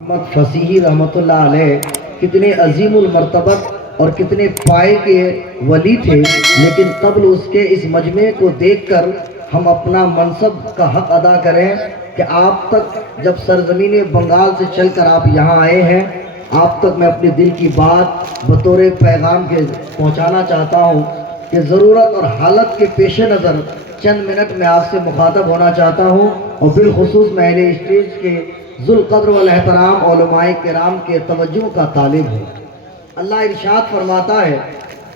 محمد فصیحی رحمۃ اللہ علیہ کتنے عظیم المرتبت اور کتنے پائے کے ولی تھے، لیکن قبل اس کے اس مجمع کو دیکھ کر ہم اپنا منصب کا حق ادا کریں کہ آپ تک جب سرزمین بنگال سے چل کر آپ یہاں آئے ہیں، آپ تک میں اپنے دل کی بات بطور پیغام کے پہنچانا چاہتا ہوں کہ ضرورت اور حالت کے پیش نظر چند منٹ میں آپ سے مخاطب ہونا چاہتا ہوں، اور بالخصوص میں اہل اسٹیج کے ذوالقدر والاحترام علماء کرام کے توجہ کا طالب ہوں۔ اللہ ارشاد فرماتا ہے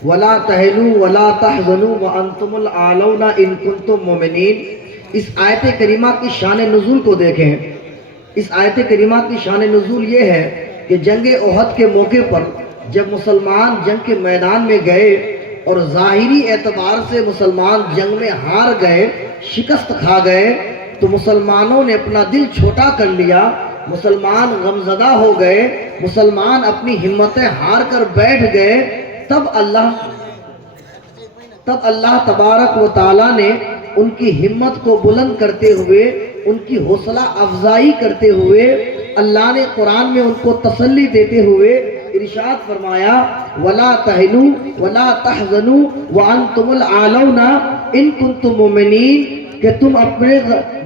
وَلَا تَهِنُوا وَلَا تَحْزَنُوا وَأَنْتُمُ الْأَعْلَوْنَ إِن كُنتُم مُؤْمِنِينَ۔ اس آیت کریمہ کی شان نزول کو دیکھیں۔ اس آیت کریمہ کی شان نزول یہ ہے کہ جنگ احد کے موقع پر جب مسلمان جنگ کے میدان میں گئے اور ظاہری اعتبار سے مسلمان جنگ میں ہار گئے، شکست کھا گئے، تو مسلمانوں نے اپنا دل چھوٹا کر لیا، مسلمان غمزدہ ہو گئے، مسلمان اپنی ہمتیں ہار کر بیٹھ گئے۔ تب اللہ تبارک و تعالیٰ نے ان کی ہمت کو بلند کرتے ہوئے، ان کی حوصلہ افزائی کرتے ہوئے، اللہ نے قرآن میں ان کو تسلی دیتے ہوئے ارشاد فرمایا وَلَا تَهِنُوا وَلَا تَحْزَنُوا وَأَنْتُمُ الْأَعْلَوْنَ إِن كُنتُم مُؤْمِنِينَ، کہ تم اپنے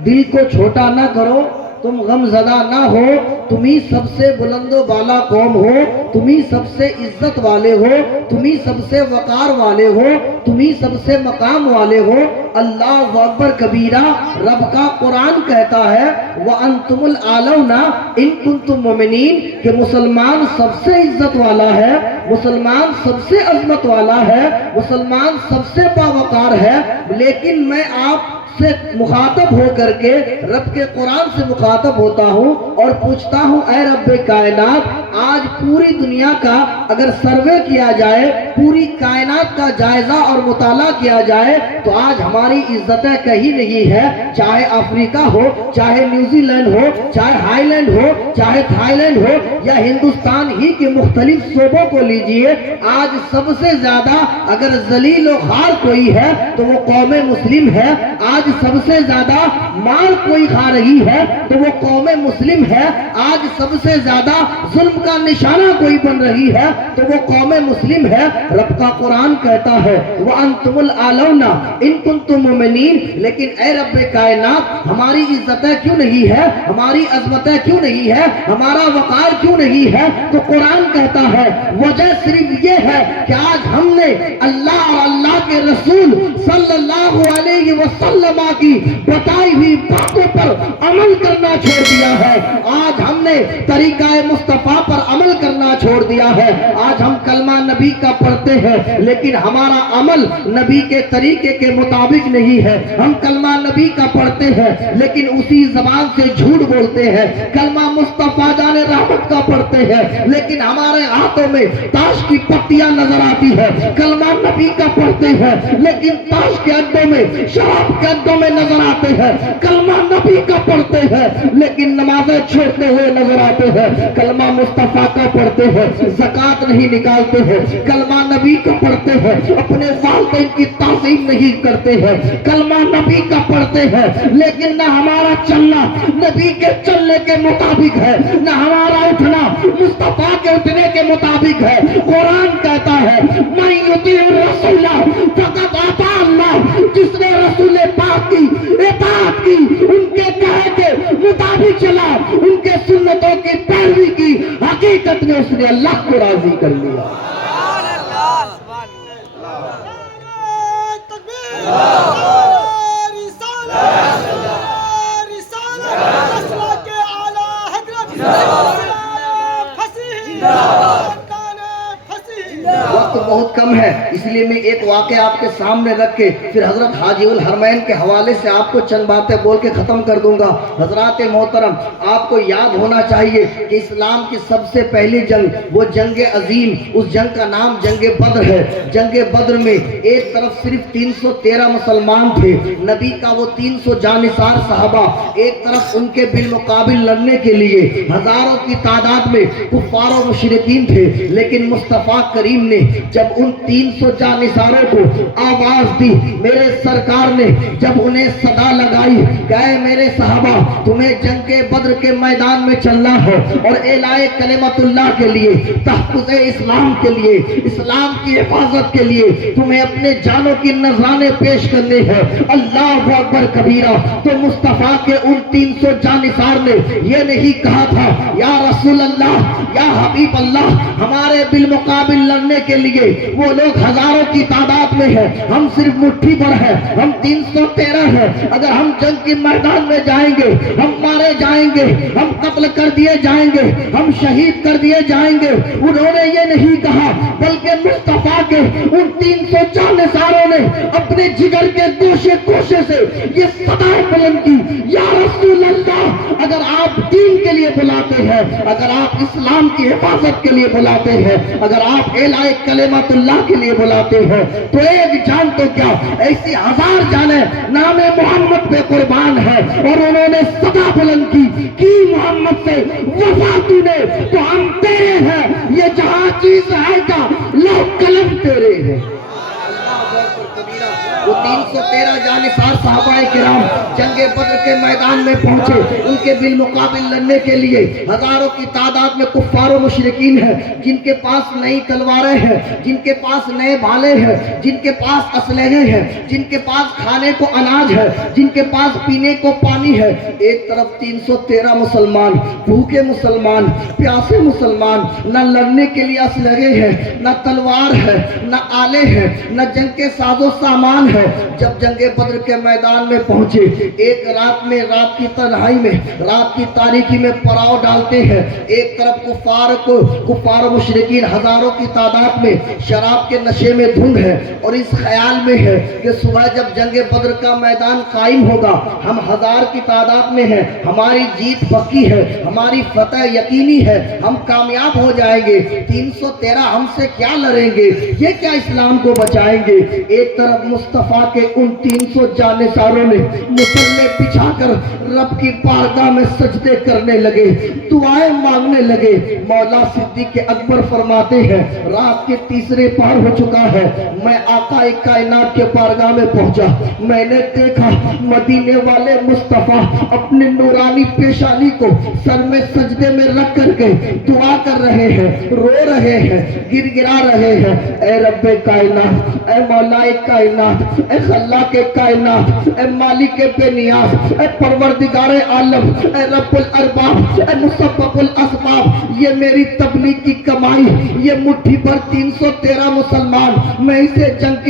دل کو چھوٹا نہ کرو، تم غم زدہ نہ ہو، تم ہی سب سے بلند و بالا قوم ہو، تم ہی سب سے عزت والے ہو، تم ہی سب سے وقار والے ہو، تم ہی سب سے مقام والے ہو۔ اللہ اکبر کبیرہ، رب کا قرآن کہتا ہے وَأَنْتُمُ الْأَعْلَوْنَ إِن كُنتُم مُؤْمِنِينَ، کہ مسلمان سب سے عزت والا ہے، مسلمان سب سے عظمت والا ہے، مسلمان سب سے باوقار ہے۔ لیکن میں آپ سے مخاطب ہو کر کے رب کے قرآن سے مخاطب ہوتا ہوں اور پوچھتا ہوں اے رب کائنات، آج پوری دنیا کا اگر سروے کیا جائے، پوری کائنات کا جائزہ اور مطالعہ کیا جائے، تو آج ہماری عزتیں کہیں نہیں ہے، چاہے افریقہ ہو، چاہے نیوزی لینڈ ہو، چاہے ہائی لینڈ ہو، چاہے تھائی لینڈ ہو، یا ہندوستان ہی کے مختلف صوبوں کو لیجئے، آج سب سے زیادہ اگر ذلیل و خوار کوئی ہے تو وہ قوم مسلم ہے۔ آج سب سے زیادہ مار کوئی کھا رہی ہے تو وہ قوم مسلم ہے۔ آج سب سے زیادہ ظلم کا نشانہ کوئی بن رہی ہے تو وہ قوم مسلم ہے۔ رب کا قرآن کہتا ہے وَأَنْتُمُ الْأَعْلَوْنَ إِن كُنتُم مُؤْمِنِينَ، لیکن اے رب کائنات، ہماری عزتیں کیوں نہیں ہے، ہماری عظمتیں کیوں نہیں ہے، ہمارا وقار کیوں نہیں ہے؟ تو قرآن کہتا ہے وجہ صرف یہ ہے کہ آج ہم نے اللہ اور اللہ کے رسول صلی اللہ علیہ وسلم کی بتائی ہوئی باتوں پر عمل کرنا چھوڑ دیا ہے۔ آج ہم نے طریقہ مصطفیٰ پر عمل کرنا چھوڑ دیا ہے۔ آج ہم کلمہ نبی کا پڑھتے ہیں لیکن ہمارا عمل نبی کے طریقے کے مطابق نہیں ہے۔ ہم کلمہ نبی کا پڑھتے ہیں لیکن اسی زبان سے جھوٹ بولتے ہیں۔ کلمہ مصطفیٰ جان رحمت کا پڑھتے ہیں لیکن ہمارے ہاتھوں میں تاش کی پتیاں نظر آتی ہے۔ کلمہ نبی کا پڑھتے ہیں لیکن تاش کے اڈوں میں، شراب کے اڈوں میں نظر آتے ہیں۔ کلمہ نبی کا پڑھتے ہیں لیکن نمازیں چھوڑتے ہوئے نظر آتے ہیں۔ کلمہ مصطفیٰ کا پڑھتے ہیں، زکوٰۃ نہیں نکالتے ہیں۔ کلمہ نبی کا پڑھتے ہیں، اپنے والدین کی تعظیم نہیں کرتے ہیں۔ کلمہ نبی کا پڑھتے ہیں لیکن نہ ہمارا چلنا نبی کے چلنے کے مطابق ہے، نہ ہمارا اٹھنا مصطفیٰ کے اٹھنے کے مطابق ہے۔ قرآن کہتا ہے مَن یُطِیعِ الرَّسُولَ فَقَدْ اَطَاعَ اللَّهَ، جس نے رسول پاک کی اطاعت کی، ان کے کہے کے مطابق چلا، ان کے سنتوں کی پیروی کی، حقیقت میں اس نے اللہ کو راضی کر لیا۔ وقت بہت کم ہے، اس لیے میں ایک واقعہ آپ کے سامنے رکھ کے پھر حضرت حاجی الحرمین کے حوالے سے آپ کو چند باتیں بول کے ختم کر دوں گا۔ حضرات محترم، آپ کو یاد ہونا چاہیے کہ اسلام کی سب سے پہلی جنگ وہ جنگ عظیم، اس جنگ کا نام جنگ بدر ہے۔ جنگ بدر میں ایک طرف صرف 313 مسلمان تھے، نبی کا وہ 300 جانثار صحابہ ایک طرف، ان کے بالمقابل لڑنے کے لیے ہزاروں کی تعداد میں کفار و مشرکین تھے، لیکن مصطفیٰ کریم نے جب ان 300 جانثاروں کو آواز دی، میرے سرکار نے جب انہیں صدا لگائی کہ اے میرے صحابہ تمہیں جنگ بدر کے میدان میں چلنا ہے اور اعلائے کلمت اللہ کے لیے، تحفظ اسلام کے لیے، اسلام کی حفاظت کے لیے تمہیں اپنے جانوں کی نذرانے پیش کرنے ہیں، اللہ اکبر کبیرہ۔ تو مصطفیٰ کے ان 300 جانثار نے یہ نہیں کہا تھا یا رسول اللہ یا حبیب اللہ ہمارے بالمقابل لڑنے کے لیے وہ لوگ ہزاروں کی تعداد میں ہیں، ہم صرف مٹھی بھر ہیں، ہم 313 ہیں، اگر ہم جنگ کے میدان میں جائیں گے ہم مارے جائیں گے، ہم قتل کر دیے جائیں گے، ہم شہید کر دیے جائیں گے۔ انہوں نے یہ نہیں کہا بلکہ مصطفیٰ کے ان 300 جانثاروں نے اپنے جگر کے گوشے سے یہ صدا بلند کی، یا رسول اللہ اگر آپ دین کے لیے بلاتے ہیں، اگر آپ اسلام کی حفاظت کے لیے بلاتے ہیں، اگر آپ اعلائے کلمت اللہ کے لیے بلاتے ہیں تو ایک جان تو کیا ایسی 1000 جانیں نام محمد پہ قربان ہے۔ اور انہوں نے صدا بلند کی محمد سے وفا تو نے تو ہم تیرے ہیں، یہ جہاں چیز ہے کا لو قلم تیرے ہیں۔ وہ 313 جانثار صحابہ کرام جنگ بدر کے میدان میں پہنچے، ان کے بالمقابل لڑنے کے لیے ہزاروں کی تعداد میں کفار و مشرکین ہیں، جن کے پاس نئی تلواریں ہیں، جن کے پاس نئے بھالے ہیں، جن کے پاس اسلحے ہیں، جن کے پاس کھانے کو اناج ہے، جن کے پاس پینے کو پانی ہے۔ ایک طرف 313 مسلمان، بھوکے مسلمان، پیاسے مسلمان، نہ لڑنے کے لیے اسلحے ہیں، نہ تلوار ہے، نہ آلے ہیں، نہ جنگ کے ساز و سامان ہے۔ جب جنگ بدر کے میدان میں پہنچے، ایک رات میں، رات کی تنہائی میں، رات کی تاریکی میں پڑاؤ ڈالتے ہیں۔ ایک طرف کفار و مشرکین ہزاروں کی تعداد میں شراب کے نشے میں دھن ہے اور اس خیال میں ہے کہ صبح جب جنگ بدر کا میدان قائم ہوگا ہم 1000 کی تعداد میں ہیں، ہماری جیت پکی ہے، ہماری فتح یقینی ہے، ہم کامیاب ہو جائیں گے، 313 ہم سے کیا لڑیں گے، یہ کیا اسلام کو بچائیں گے۔ ایک طرف مصطفیٰ کے ان 300 جانثاروں نے مصلے بچھا کر رب کی بارگاہ میں سجدے کرنے لگے، دعائیں مانگنے لگے۔ مولا صدیق اکبر فرماتے ہیں رات کے تیسرے پار ہو چکا ہے، میں آقا کائنات کے بارگاہ میں پہنچا، میں نے دیکھا مدینے والے مصطفیٰ اپنے نورانی پیشانی کو سر میں سجدے میں رکھ کر کے دعا کر رہے ہیں، رو رہے ہیں، گر گرا رہے ہیں، اے رب کائنات، اے مولا کائنات، اے خلاق کائنات، اے مالک بے نیاز، اے پروردگار عالم، اے رب الارباب، اے مسبب الاسباب، یہ میری تبلیغ کی کمائی، یہ مٹھی پر 313 مسلمان میں اسے جنگ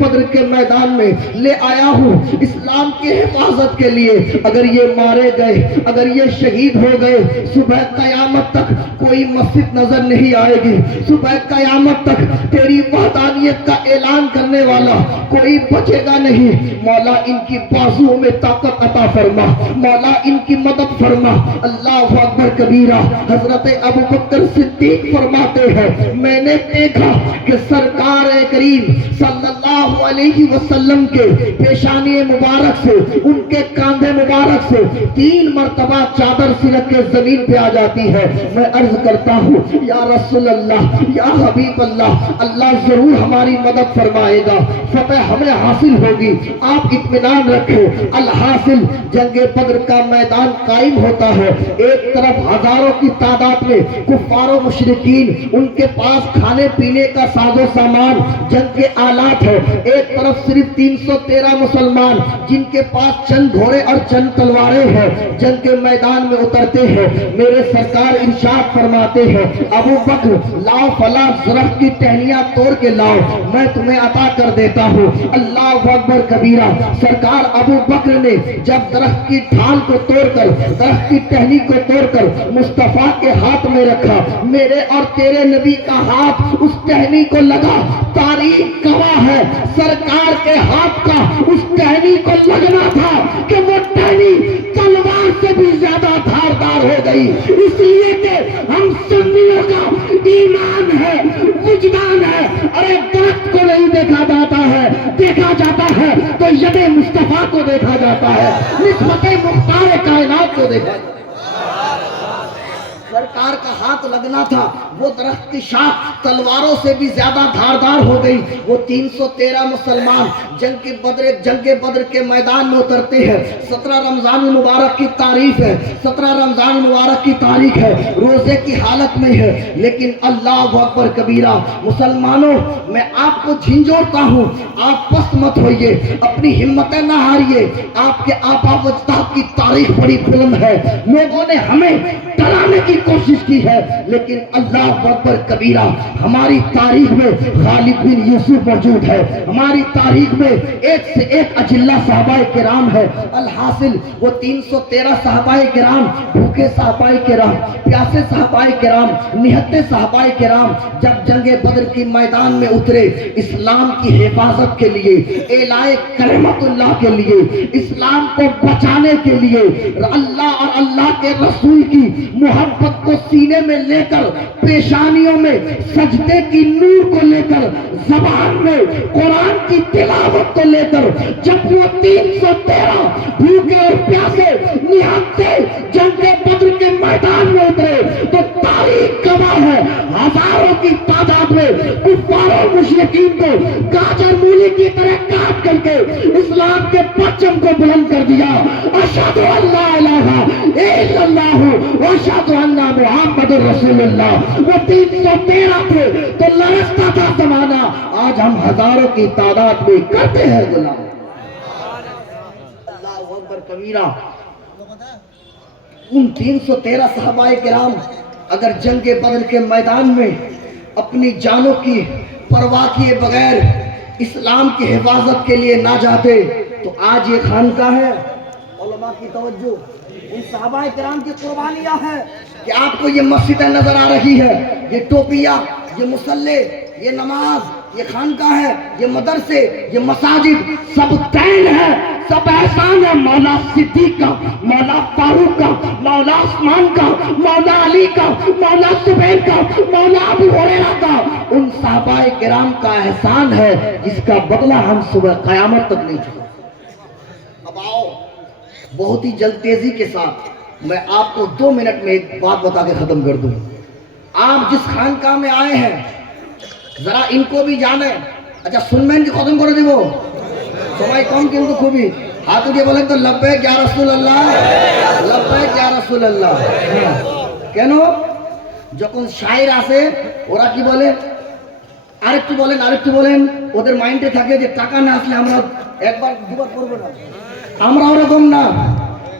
بدر کے میدان میں لے آیا ہوں اسلام کی حفاظت کے لیے۔ اگر یہ مارے گئے، اگر یہ شہید ہو گئے، صبح قیامت تک کوئی مسجد نظر نہیں آئے گی، صبح قیامت تک تیری وحدانیت کا اعلان کرنے والا کوئی بچے گا نہیں۔ مولا ان کی بازوؤں میں طاقت عطا فرما، مولا ان کی مدد فرما۔ اللہ اکبر کبیرہ۔ حضرت ابوبکر صدیق فرماتے ہیں میں نے دیکھا کہ سرکار کریم صلی اللہ علیہ وسلم کے پیشانی مبارک سے، ان کے کاندھے مبارک سے 3 مرتبہ چادر سرک کے زمین پہ آ جاتی ہے۔ میں عرض کرتا ہوں یا رسول اللہ، یا حبیب اللہ، اللہ ضرور ہماری مدد فرمائے گا، فتح ہمیں حاصل ہوگی، آپ اطمینان رکھیں۔ الحاصل جنگ بدر کا میدان قائم ہوتا ہے، ایک طرف ہزاروں کی تعداد میں کفار و مشرکین، ان کے پاس کھانے پینے کا ساز و سامان، جنگ کے آلات ہے، ایک طرف صرف 313 مسلمان جن کے پاس چند گھوڑے اور چند تلواریں ہیں، جنگ کے میدان میں اترتے ہیں۔ میرے سرکار ارشاد فرماتے ہیں ابو بکر لاؤ فلاں درخت کی ٹہنیاں توڑ کے لاؤ، میں تمہیں عطا کر دیتا ہوں۔ اللہ اکبر کبیرہ۔ سرکار ابو بکر نے جب درخت کی ڈھال کو توڑ کر، درخت کی ٹہنی کو توڑ کر مصطفیٰ کے ہاتھ میں رکھا، میرے اور تیرے نبی کا ہاتھ اس ٹہنی کو لگا، تاریخ گواہ ہے سرکار کے ہاتھ کا اس ٹہنی کو لگنا تھا کہ وہ ٹہنی تلوار سے بھی زیادہ دھاردار ہو گئی، اس لیے کہ ہم سنیوں کا ایمان ہے، وجدان ہے۔ ارے درخت کو نہیں دیکھا جاتا ہے، دیکھا جاتا ہے تو ید مصطفیٰ کو دیکھا جاتا ہے، نسبت مختار کائنات کو دیکھا جاتا ہے۔ سرکار کا ہاتھ لگنا تھا، وہ درخت کی شاخ تلواروں سے بھی زیادہ دھاردار ہو گئی۔ وہ 313 مسلمان جنگ بدر کے میدان میں اترتے ہیں۔ 17 رمضان المبارک کی تعریف ہے، 17 رمضان المبارک کی تاریخ ہے، روزے کی حالت میں ہے، لیکن اللہ اکبر کبیرہ۔ مسلمانوں، میں آپ کو جھنجھوڑتا ہوں، آپ پست مت ہوئیے، اپنی ہمتیں نہ ہاریے۔ آپ کے آبا و اجداد کی تاریخ بڑی بلند ہے، لوگوں نے ہمیں ڈرانے کی کوشش کی ہے، لیکن اللہ اکبر کبیرہ، ہماری تاریخ میں خالد بن یوسف موجود ہے، ہماری تاریخ میں ایک سے ایک اجلہ صحابہ کرام ہے۔ الحاصل وہ 313 صحابہ کرام، بھوکے صحابہ کرام، پیاسے صحابہ کرام، نہتے صحابہ کرام جب جنگ بدر کی میدان میں اترے، اسلام کی حفاظت کے لیے، اعلاء کلمت اللہ کے لیے، اسلام کو بچانے کے لیے، اللہ اور اللہ کے رسول کی محبت کو سینے میں لے کر، پیشانیوں میں سجدے کی نور کو لے کر، زبان میں قرآن کی تلاوت کو لے کر، جب وہ 313 بھوکے اور پیاسے نہتے جنگ بدر کے میدان میں اترے، تو تاریخ گواہ ہے، ہزاروں کی تعداد میں کفار اور مشرکین کو گاجر مولی کی طرح کاٹ کر کے اسلام کے پرچم کو بلند کر دیا۔ اشہد ان لا الہ الا اللہ واشہد ان محمد رسول اللہ۔ وہ 313 تھے تو لرزتا تھا زمانہ، آج ہم ہزاروں کی تعداد میں کرتے ہیں غلام۔ اللہ اکبر کبیرہ۔ ان 313 صحابہ کرام اگر جنگ بدر کے میدان میں اپنی جانوں کی پرواہ کیے بغیر اسلام کی حفاظت کے لیے نہ جاتے تو آج یہ خانقاہ ہے۔ علماء کی توجہ، ان صحابہ کرام کی قربانیاں ہیں کہ آپ کو یہ مسجدیں نظر آ رہی ہے، یہ ٹوپیاں، یہ مصلے، یہ نماز، یہ خانقاہ ہے، یہ مدرسے، یہ مساجد، سب دین ہے، سب احسان ہے مولا صدیق کا، مولا فاروق کا، مولا عثمان کا، مولا علی کا، مولا زبیر کا، مولا ابو ہریرہ کا۔ ان صحابہ کرام کا احسان ہے جس کا بدلہ ہم صبح قیامت تک نہیں چکا۔ اب آؤ، بہت ہی جلد تیزی کے ساتھ میں آپ کو 2 منٹ میں ایک بات بتا کے ختم کر دوں۔ آپ جس خانقاہ میں آئے ہیں ذرا ان کو بھی جانیں۔ اچھا سنمین کی ختم کر دیبو সবাই কম কিন্তু খুবই হাত উঠিয়ে বলেন তো লব্বাইক ইয়া রাসূলুল্লাহ, লব্বাইক ইয়া রাসূলুল্লাহ। কেন? যখন শায়ের আসে ওরা কি বলে, আরেকটু বলেন, ওদের মাইন্ডে থাকে যে টাকা না আসলে আমরা একবার দুবার করবো না, আমরা ওরকম না,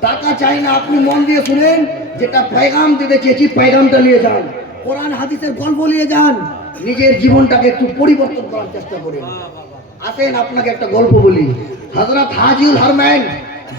টাকা চাই না, আপনি মন দিয়ে শুনেন, যেটা পেগাম দিতে চেয়েছি পেগামটা নিয়ে যান, কোরআন হাদিসের গল্প নিয়ে যান, নিজের জীবনটাকে একটু পরিবর্তন করার চেষ্টা করেন। আসেন আপনাকে একটা গল্প বলি। হযরত হাজিউল হারমাইন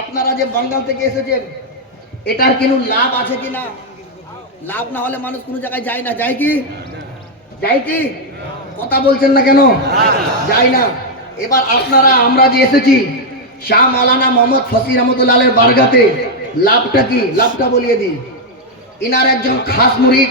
আপনারা যে বাঙ্গাল থেকে এসেছেন, এটার কোনো লাভ আছে কিনা? লাভ না হলে মানুষ কোনো জায়গায় যায় না, যায় কি? যায় কি? কথা বলছেন না কেন? যায় না। এবার আপনারা আমরা যে এসেছি শাহ মাওলানা মোহাম্মদ ফসি রহমতুল্লাহ আলাইহির বারগাতে, লাভটা কি? লাভটা বলিয়ে দিই। ইনার একজন খাস মুরিদ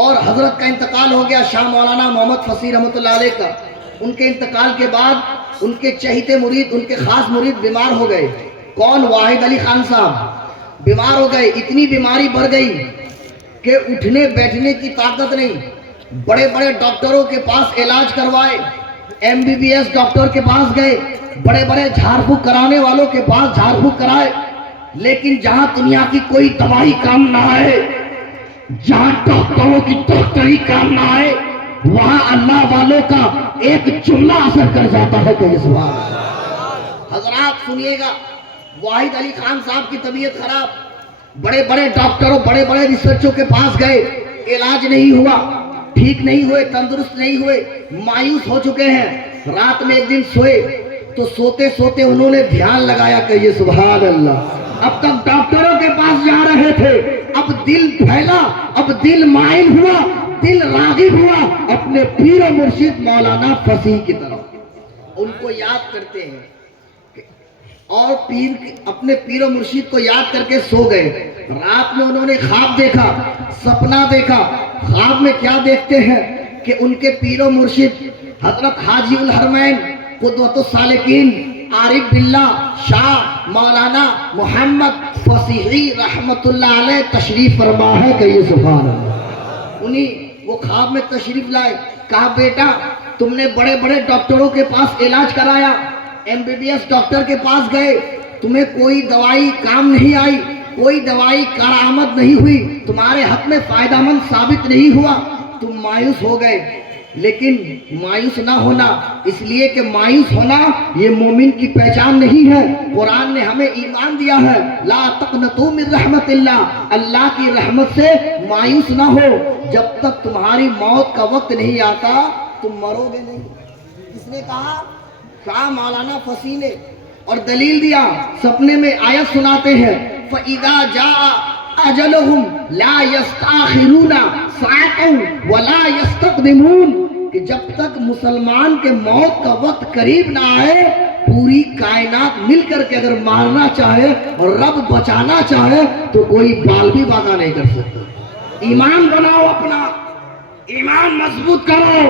اور حضرت کا انتقال ہو گیا شاہ مولانا محمد فصیح رحمۃ اللہ علیہ کا. ان کے انتقال کے بعد ان کے چہیتے مرید، ان کے خاص مرید بیمار ہو گئے. کون؟ واحد علی خان صاحب بیمار ہو گئے. اتنی بیماری بڑھ گئی کہ اٹھنے بیٹھنے کی طاقت نہیں. بڑے بڑے ڈاکٹروں کے پاس علاج کروائے، MBBS ڈاکٹر کے پاس گئے، بڑے بڑے جھاڑ پھونک کرانے والوں کے پاس جھاڑ پھونک کرائے، لیکن جہاں دنیا کی کوئی دوائی کام نہ آئے، جہاں ڈاکٹروں کی ڈاکٹری کام نہ آئے، وہاں اللہ والوں کا ایک جملہ اثر کر جاتا ہے. کہ سبحان اللہ. حضرات سنیے گا، واحد علی خان صاحب کی طبیعت خراب، بڑے بڑے ڈاکٹروں بڑے بڑے ریسرچوں کے پاس گئے، علاج نہیں ہوا، ٹھیک نہیں ہوئے، تندرست نہیں ہوئے، مایوس ہو چکے ہیں. رات میں ایک دن سوئے تو سوتے سوتے انہوں نے دھیان لگایا کہ یہ سبحان اللہ. اب تک ڈاکٹروں کے پاس جا رہے تھے، اب دل پھیلا، اب دل مائل ہوا، دل راغب ہوا اپنے پیر و مرشد مولانا فصیح کی طرف. ان کو یاد کرتے ہیں اور اپنے پیر و مرشد کو یاد کر کے سو گئے. رات میں انہوں نے خواب دیکھا، سپنا دیکھا. خواب میں کیا دیکھتے ہیں کہ ان کے پیر و مرشد حضرت حاجی الحرمین قدوۃ السالکین عارف باللہ شاہ مولانا محمد فصیحی رحمت اللہ علیہ تشریف فرما ہے. کہ یہ سبحان اللہ. انہیں وہ خواب میں تشریف لائے، کہا بیٹا تم نے بڑے بڑے ڈاکٹروں کے پاس علاج کرایا، MBBS ڈاکٹر کے پاس گئے، تمہیں کوئی دوائی کام نہیں آئی، کوئی دوائی کارآمد نہیں ہوئی، تمہارے حق میں فائدہ مند ثابت نہیں ہوا، تم مایوس ہو گئے. لیکن مایوس نہ ہونا، اس لیے کہ مایوس ہونا یہ مومن کی پہچان نہیں ہے. قرآن نے ہمیں ایمان دیا ہے، لا تقنطوا من رحمت اللہ، اللہ کی رحمت سے مایوس نہ ہو. جب تک تمہاری موت کا وقت نہیں آتا تم مرو گے نہیں. کس نے کہا؟ شاہ مولانا فصیح نے. اور دلیل دیا، سپنے میں آیت سناتے ہیں فَإِذَا جَاءَ أَجَلُهُمْ لَا يَسْتَأْخِرُونَ سَاعَةً وَلَا يَسْتَقْدِمُونَ. کہ جب تک مسلمان کے موت کا وقت قریب نہ آئے، پوری کائنات مل کر کے اگر مارنا چاہے اور رب بچانا چاہے تو کوئی بال بھی باقا نہیں کر سکتا. ایمان بناؤ، اپنا ایمان مضبوط کرو.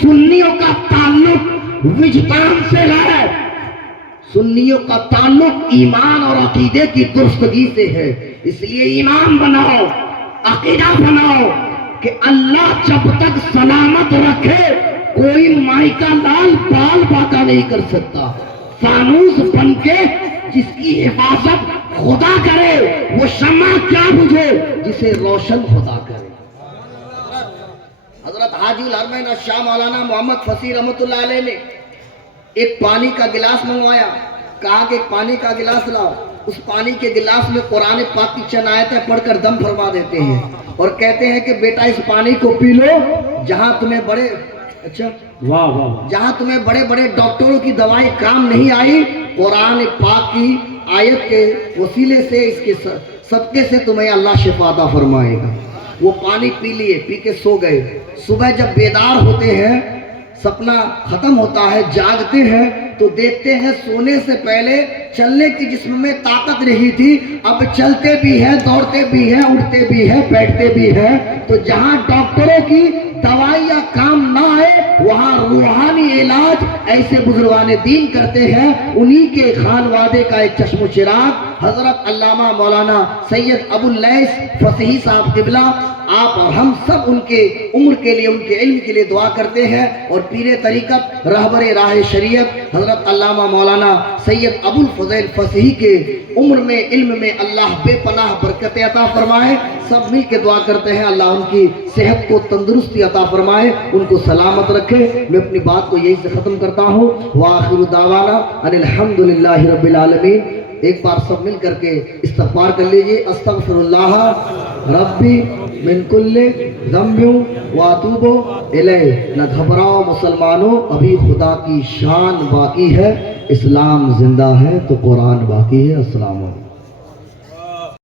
سنیوں کا تعلق وجدان سے ہے، سنیوں کا تعلق ایمان اور عقیدے کی درستگی سے ہے. اس لیے ایمان بناؤ، عقیدہ بناؤ کہ اللہ جب تک سلامت رکھے کوئی مائی کا لال بال باقا نہیں کر سکتا. فانوس بن کے جس کی حفاظت خدا کرے وہ شمع کیا بجھے جسے روشن خدا کرے. حضرت حاجی الحرمین شاہ مولانا محمد فصیح رحمۃ اللہ علیہ نے ایک پانی کا گلاس منگوایا، کہا کہ ایک پانی کا گلاس لاؤ. اس پانی کے گلاس میں قرآن پاک کی چند آیتیں پڑھ کر دم فرما دیتے ہیں اور کہتے ہیں کہ بیٹا اس پانی کو پی لو. جہاں تمہیں بڑے بڑے ڈاکٹروں کی دوائی کام نہیں آئی، قرآن پاک کی آیت کے وسیلے سے، اس کے صدقے سے تمہیں اللہ شفا عطا فرمائے گا. وہ پانی پی لیے، پی کے سو گئے. صبح جب بیدار ہوتے ہیں، سپنا ختم ہوتا ہے، جاگتے ہیں تو دیکھتے ہیں سونے سے پہلے چلنے کی جسم میں طاقت نہیں تھی، اب چلتے بھی ہیں، دوڑتے بھی ہیں، اٹھتے بھی ہیں، بیٹھتے بھی ہیں. تو جہاں ڈاکٹروں کی دوائیاں کام نہ آئے وہاں روحانی علاج ایسے بزرگان دین کرتے ہیں. انہی کے خانوادے کا ایک چشم و چراغ حضرت علامہ مولانا سید ابو اللیث فصیحی صاحب قبلہ. آپ اور ہم سب ان کے عمر کے لیے، ان کے علم کے لیے دعا کرتے ہیں. اور پیر طریقت رہبر راہ شریعت حضرت علامہ مولانا سید ابو الفضیل فصیحی کے عمر میں، علم میں اللہ بے پناہ برکت عطا فرمائے. سب مل کے دعا کرتے ہیں اللہ ان کی صحت کو تندرستی عطا فرمائے، ان کو سلامت رکھے. میں اپنی بات کو یہی سے ختم کرتا ہوں. وآخر دعوانا ان الحمدللہ رب العالمین. ایک بار سب مل کر کے استغفار کر لیجئے. استغفر اللہ ربی من کل ذنب واتوب الیہ. نہ گھبراؤ مسلمانوں، ابھی خدا کی شان باقی ہے، اسلام زندہ ہے تو قرآن باقی ہے. السلام علیکم.